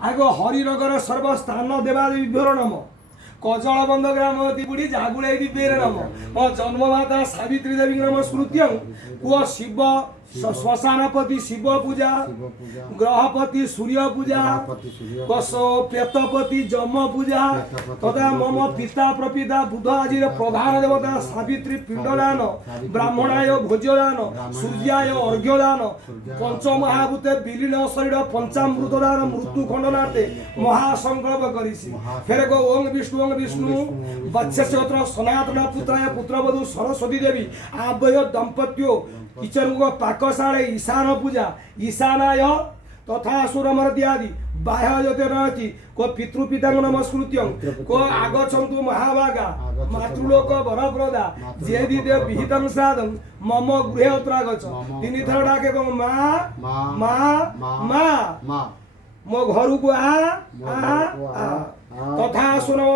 आग हरिनगर सर्वस्थान देवादेवीभ्यो नम कजलबंध ग्रामवती बुढ़ी जागुड़े दिव्य नम मो जन्ममाता सावित्री देवी नम स्मृत्यं कुह शिव श्मशानपति शिव पूजा ग्रहपति सूर्य पूजा प्रेतपति जम पूजा तथा मम पिता प्रपिता बुध आज प्रधान देवता सावित्री पिंडदान ब्राह्मणाय भोज्यदान सूर्याय अर्घ्यदान पंचमहाभूते विलीन शरीर पंचामृत दान मृत्यु खंडनार्थे महासंकल्प करिछि फेर को ओम विष्णु वत्स्यत्र सनातन पुत्राय पुत्रवधू सरस्वती देवी आभय दंपत्यो किचन को पाकशाले ईशान पूजा ईशानाय तथा सुरमर्द्यादि बाह्य ज्योतिरति को पितृपिता नमस्कृत्य को आगछन्तु महाभागा मातृलोक वरप्रदा जे दिदे विहितं साधं मम गृहे अत्रागछ तीन थर डाके को माँ मो घर को आ तथा सुनो